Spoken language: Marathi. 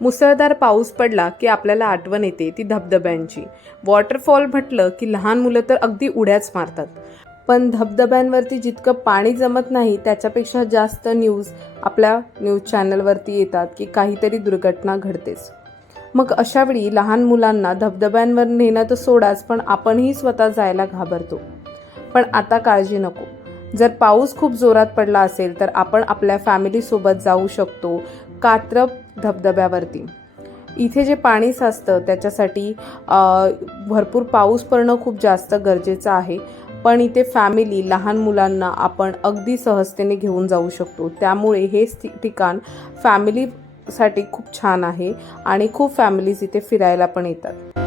मुसळधार पाऊस पडला की आपल्याला आठवण येते ती धबधब्यांची. वॉटरफॉल म्हटलं की लहान मुलं तर अगदी उड्याच मारतात. पण धबधब्यांवरती जितकं पाणी जमत नाही त्याच्यापेक्षा जास्त आपल्या न्यूज चॅनलवरती येतात की काहीतरी दुर्घटना घडतेच. मग अशावेळी लहान मुलांना धबधब्यांवर नेणं तर सोडाच, पण आपणही स्वतः जायला घाबरतो. पण आता काळजी नको. जर पाऊस खूप जोरात पडला असेल तर आपण आपल्या फॅमिलीसोबत जाऊ शकतो कात्रप धबधब्यावरती. इथे जे पाणी साचतं त्याच्यासाठी भरपूर पाऊस पडणं खूप जास्त गरजेचं आहे. पण इथे फॅमिली, लहान मुलांना आपण अगदी सहजतेने घेऊन जाऊ शकतो. त्यामुळे हे ठिकाण फॅमिलीसाठी खूप छान आहे आणि खूप फॅमिलीज इथे फिरायला पण येतात.